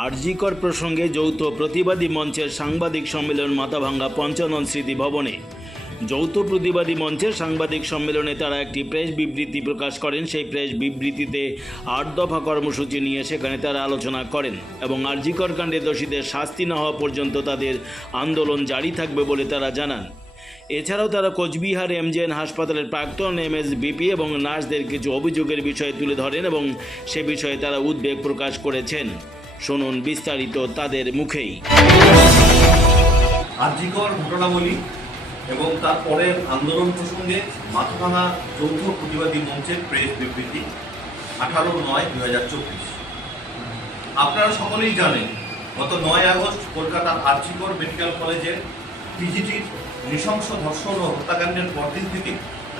আরজিকর প্রসঙ্গে যৌথ প্রতিবাদী মঞ্চের সাংবাদিক সম্মেলন মাথাভাঙ্গা পঞ্চানন স্মৃতি ভবনে। যৌথ প্রতিবাদী মঞ্চের সাংবাদিক সম্মেলনে তারা একটি প্রেস বিবৃতি প্রকাশ করেন। সেই প্রেস বিবৃতিতে আট দফা কর্মসূচি নিয়ে সেখানে তারা আলোচনা করেন এবং আরজিকর কাণ্ডে দোষীদের শাস্তি না হওয়া পর্যন্ত তাদের আন্দোলন জারি থাকবে বলে তারা জানান। এছাড়াও তারা কোচবিহার এমজেএন হাসপাতালের প্রাক্তন এমএসবিপি এবং নার্সদের কিছু অভিযোগের বিষয়ে তুলে ধরেন এবং সে বিষয়ে তারা উদ্বেগ প্রকাশ করেছেন। শুনুন বিস্তারিত তাদের মুখেই। আর্যিকর ঘটনাবলী এবং তার পরের আন্দোলন প্রসঙ্গে মাথাভাঙা যৌথ প্রতিবাদী মঞ্চের প্রেস বিবৃতি, আঠারো নয় দু হাজার চব্বিশ। আপনারা সকলেই জানেন, গত নয় আগস্ট কলকাতার আর্যিকর মেডিকেল কলেজের পিজিটির নৃশংস ধর্ষণ ও হত্যাকাণ্ডের পরদিন থেকে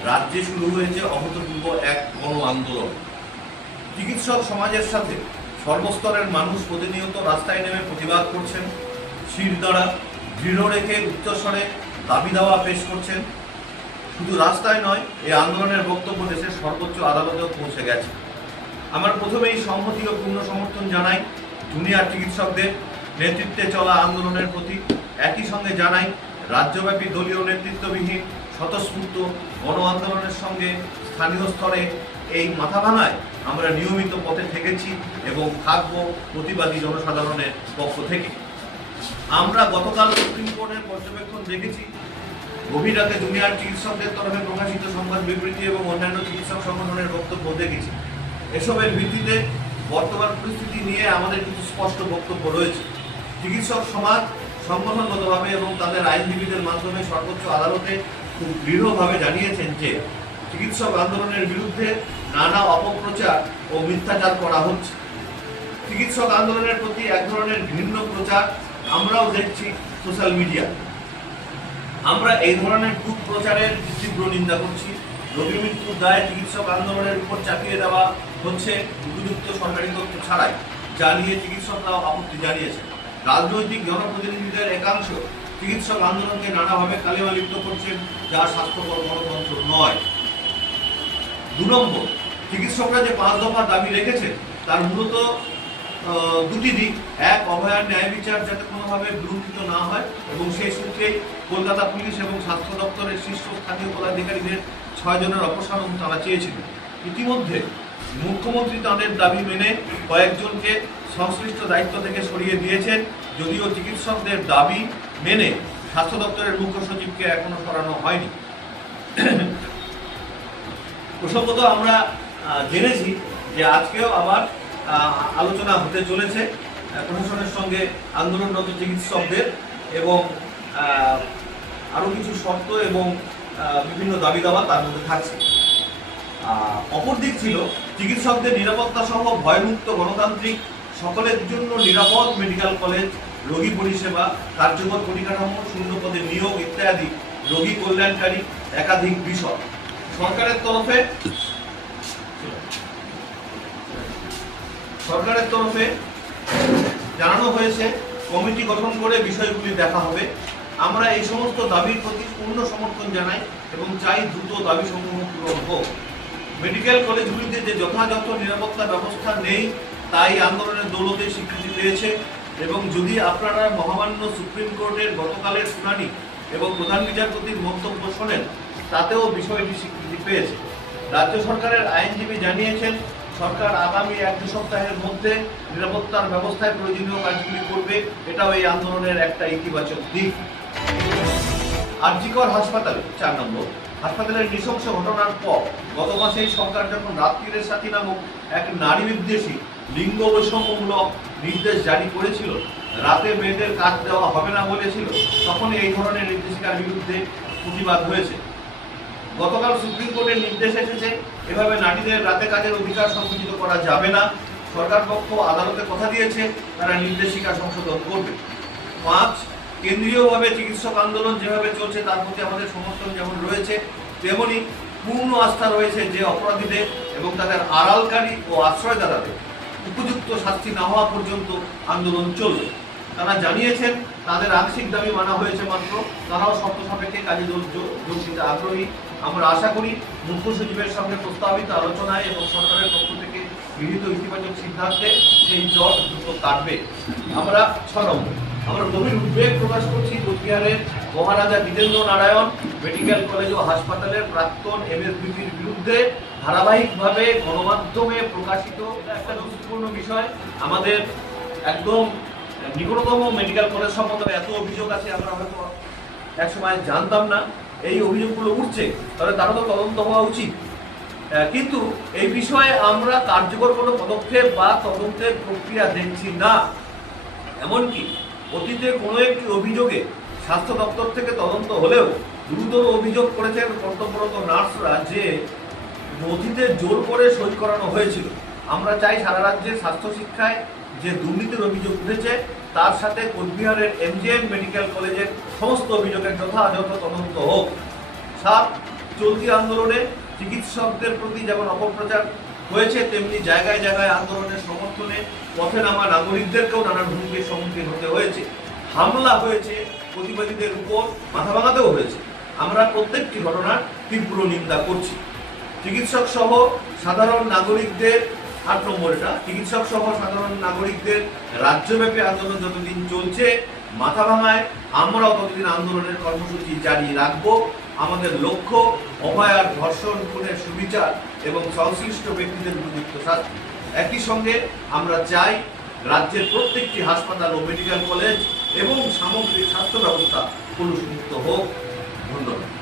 রাজ্যে শুরু হয়েছে অভূতপূর্ব এক গণ আন্দোলন। চিকিৎসক সমাজের সাথে সর্বস্তরের মানুষ প্রতিনিয়ত রাস্তায় নেমে প্রতিবাদ করছেন। শির দ্বারা দৃঢ় রেখে উচ্চস্বরে দাবি দাওয়া পেশ করছেন। শুধু রাস্তায় নয় এই আন্দোলনের বক্তব্য দেশের সর্বোচ্চ আদালতেও পৌঁছে গেছে। আমার প্রথমেই সংহতি ও পূর্ণ সমর্থন জানাই জুনিয়র চিকিৎসকদের নেতৃত্বে চলা আন্দোলনের প্রতি। একই সঙ্গে জানাই, রাজ্যব্যাপী দলীয় নেতৃত্ববিহীন স্বতঃস্ফূর্ত গণ আন্দোলনের সঙ্গে স্থানীয় স্তরে এই মাথা ভাঙায় আমরা নিয়মিত পথে থেকেছি এবং থাকব প্রতিবাদী জনসাধারণের পক্ষ থেকে। আমরা গতকাল সুপ্রিম কোর্টের পর্যবেক্ষণ দেখেছি। গভীর রাতে জুনিয়র চিকিৎসকদের তরফে প্রকাশিত সংবাদ বিবৃতি এবং অন্যান্য চিকিৎসক সংগঠনের বক্তব্য দেখেছি। এসবের ভিত্তিতে বর্তমান পরিস্থিতি নিয়ে আমাদের কিছু স্পষ্ট বক্তব্য রয়েছে। চিকিৎসক সমাজ সংগঠনগতভাবে এবং তাদের আইনজীবীদের মাধ্যমে সর্বোচ্চ আদালতে খুব দৃঢ়ভাবে জানিয়েছেন যে চিকিৎসক আন্দোলনের বিরুদ্ধে নানা অপপ্রচার ও মিথ্যাচার করা হচ্ছে। চিকিৎসক আন্দোলনের প্রতি এক ধরনের ভিন্ন প্রচার আমরাও দেখছি সোশ্যাল মিডিয়া। আমরা এই ধরনের কূপ প্রচারের তীব্র নিন্দা করছি। রোগী মৃত্যুর দায়ে চিকিৎসক আন্দোলনের উপর চাপিয়ে দেওয়া হচ্ছে উপযুক্ত সরকারি তথ্য ছাড়াই, যা নিয়ে চিকিৎসকরাও আপত্তি জানিয়েছে রাজনৈতিক জনপ্রতিনিধিদের একাংশ চিকিৎসক আন্দোলনকে নানাভাবে কালেমা লিপ্ত করছেন, যা স্বাস্থ্যকর গণতন্ত্র নয়। দু নম্বর, চিকিৎসকরা যে পাঁচ দফার দাবি রেখেছেন তার মূলত দুটি দিক। এক, অভয়ার ন্যায় বিচার যাতে কোনোভাবে বিলম্বিত না হয়, এবং সেই সূত্রেই কলকাতা পুলিশ এবং স্বাস্থ্য দপ্তরের শীর্ষস্থানীয় পদাধিকারীদের ছয় জনের অপসারণ তারা চেয়েছিলেন ইতিমধ্যে মুখ্যমন্ত্রী তাদের দাবি মেনে কয়েকজনকে সংশ্লিষ্ট দায়িত্ব থেকে সরিয়ে দিয়েছেন, যদিও চিকিৎসকদের দাবি মেনে স্বাস্থ্য দপ্তরের মুখ্য সচিবকে এখনও সরানো হয়নি। প্রসঙ্গত আমরা জেনেছি যে আজকেও আবার আলোচনা হতে চলেছে প্রশাসনের সঙ্গে আন্দোলনরত চিকিৎসকদের এবং আরও কিছু শর্ত এবং বিভিন্ন দাবি দাবা তার মধ্যে থাকছে। অপর দিক ছিল চিকিৎসকদের নিরাপত্তা সহ ভয়মুক্ত গণতান্ত্রিক, সকলের জন্য নিরাপদ মেডিকেল কলেজ, রোগী পরিষেবা, কার্যকর পরিকাঠামো শূন্য পদে নিয়োগ ইত্যাদি রোগী কল্যাণকারী একাধিক বিষয়। সরকারের তরফে সরকারের তরফে জানানো হয়েছে, কমিটি গঠন করে বিষয়গুলি দেখা হবে। আমরা এই সমস্ত দাবির প্রতি পূর্ণ সমর্থন জানাই এবং চাই দ্রুত দাবি সমূহ পূরণ হোক। মেডিকেল কলেজগুলিতে যে যথাযথ নিরাপত্তা ব্যবস্থা নেই, তাই আন্দোলনের দৌলতে স্বীকৃতি পেয়েছে এবং যদি আপনারা মহামান্য সুপ্রিম কোর্টের গতকালের শুনানি এবং প্রধান বিচারপতির মন্তব্য শোনেন তাতেও বিষয়টি স্বীকৃতি পেয়েছে। রাজ্য সরকারের আইনজীবী জানিয়েছেন, সরকার আগামী এক দু সপ্তাহের মধ্যে নিরাপত্তার ব্যবস্থায় প্রয়োজনীয় কাজগুলি করবে। এটাও এই আন্দোলনের একটা ইতিবাচক দিক। আরজিকর হাসপাতাল, চার নম্বর। হাসপাতালের নৃশংস ঘটনার পর গত মাসেই সরকার যখন রাত্রিরের সাথী নামক এক নারী বিদ্বেষী লিঙ্গ বৈষম্যমূলক নির্দেশ জারি করেছিল, রাতে মেয়েদের কাজ দেওয়া হবে না বলেছিল, তখনই এই ধরনের নির্দেশিকার বিরুদ্ধে প্রতিবাদ হয়েছে। গতকাল সুপ্রিম কোর্টের নির্দেশ এসেছে, এভাবে নারীদের রাতে কাজের অধিকার সংকুচিত করা যাবে না। সরকার পক্ষ আদালতে কথা দিয়েছে, তারা নির্দেশিকা সংশোধন করবে। পাঁচ, কেন্দ্রীয়ভাবে চিকিৎসক আন্দোলন যেভাবে চলছে, তার প্রতি আমাদের সমর্থন যেমন রয়েছে, তেমনি পূর্ণ আস্থা রয়েছে যে অপরাধীদের এবং তাদের আড়ালকারী ও আশ্রয়দাতাদের উপযুক্ত শাস্তি না হওয়া পর্যন্ত আন্দোলন চলবে। তারা জানিয়েছেন তাদের আংশিক দাবি মানা হয়েছে মাত্র। তারাও শর্ত সাপেক্ষে কাজে যোগ দিতে আগ্রহী। আমরা আশা করি মুখ্য সচিবের সঙ্গে প্রস্তাবিত আলোচনায় এবং সরকারের পক্ষ থেকে গৃহীত ইতিবাচক সিদ্ধান্তে সেই জট দ্রুত কাটবে। আমরা ছ আমরা গভীর উদ্বেগ প্রকাশ করছি কোচবিহারের মহারাজা জিতেন্দ্র নারায়ণ মেডিকেল কলেজ ও হাসপাতালের প্রাক্তন এমএসবিপির বিরুদ্ধে ধারাবাহিকভাবে গণমাধ্যমে প্রকাশিত। একটা গুরুত্বপূর্ণ বিষয়। আমাদের একদম নিকটতম মেডিকেল কলেজ সম্বন্ধে এত অভিযোগ আছে, আমরা হয়তো একসময় জানতাম না। এই অভিযোগগুলো উঠছে, তাহলে তারও তো তদন্ত হওয়া উচিত। কিন্তু এই বিষয়ে আমরা কার্যকর কোনো পদক্ষেপ বা তদন্তের প্রক্রিয়া দেখছি না। এমনকি অতীতে কোনো একটি অভিযোগে স্বাস্থ্য দপ্তর থেকে তদন্ত হলেও গুরুতর অভিযোগ করেছেন কর্তব্যরত নার্সরা যে নথিতে জোর করে সই করানো হয়েছিল। আমরা চাই সারা রাজ্যের স্বাস্থ্য শিক্ষায় যে দুর্নীতির অভিযোগ উঠেছে, তার সাথে কোচবিহারের এমজিএম মেডিকেল কলেজের সমস্ত অভিযোগের যথাযথ তদন্ত হোক। সাত, চলতি আন্দোলনে চিকিৎসকদের প্রতি যেমন অপপ্রচার হয়েছে, তেমনি জায়গায় জায়গায় আন্দোলনের সমর্থনে পথে নামা নাগরিকদেরকেও নানান হুমকির সম্মুখীন হতে হয়েছে। হামলা হয়েছে প্রতিবাদীদের উপর, মাথা ভাঙাতেও হয়েছে। আমরা প্রত্যেকটি ঘটনার তীব্র নিন্দা করছি। চিকিৎসক সহ সাধারণ নাগরিকদের আট চিকিৎসক সহ সাধারণ নাগরিকদের রাজ্যব্যাপী আন্দোলন যতদিন চলছে, মাথা ভাঙায়, আমরাও ততদিন আন্দোলনের কর্মসূচি জারি রাখব। আমাদের লক্ষ্য অভয়ার ধর্ষণ, খুনের সুবিচার এবং সংশ্লিষ্ট ব্যক্তিদের উপযুক্ত শাস্তি। একই সঙ্গে আমরা চাই রাজ্যের প্রত্যেকটি হাসপাতাল ও মেডিকেল কলেজ এবং সামগ্রিক স্বাস্থ্য ব্যবস্থা কলুষমুক্ত হোক। ধন্যবাদ।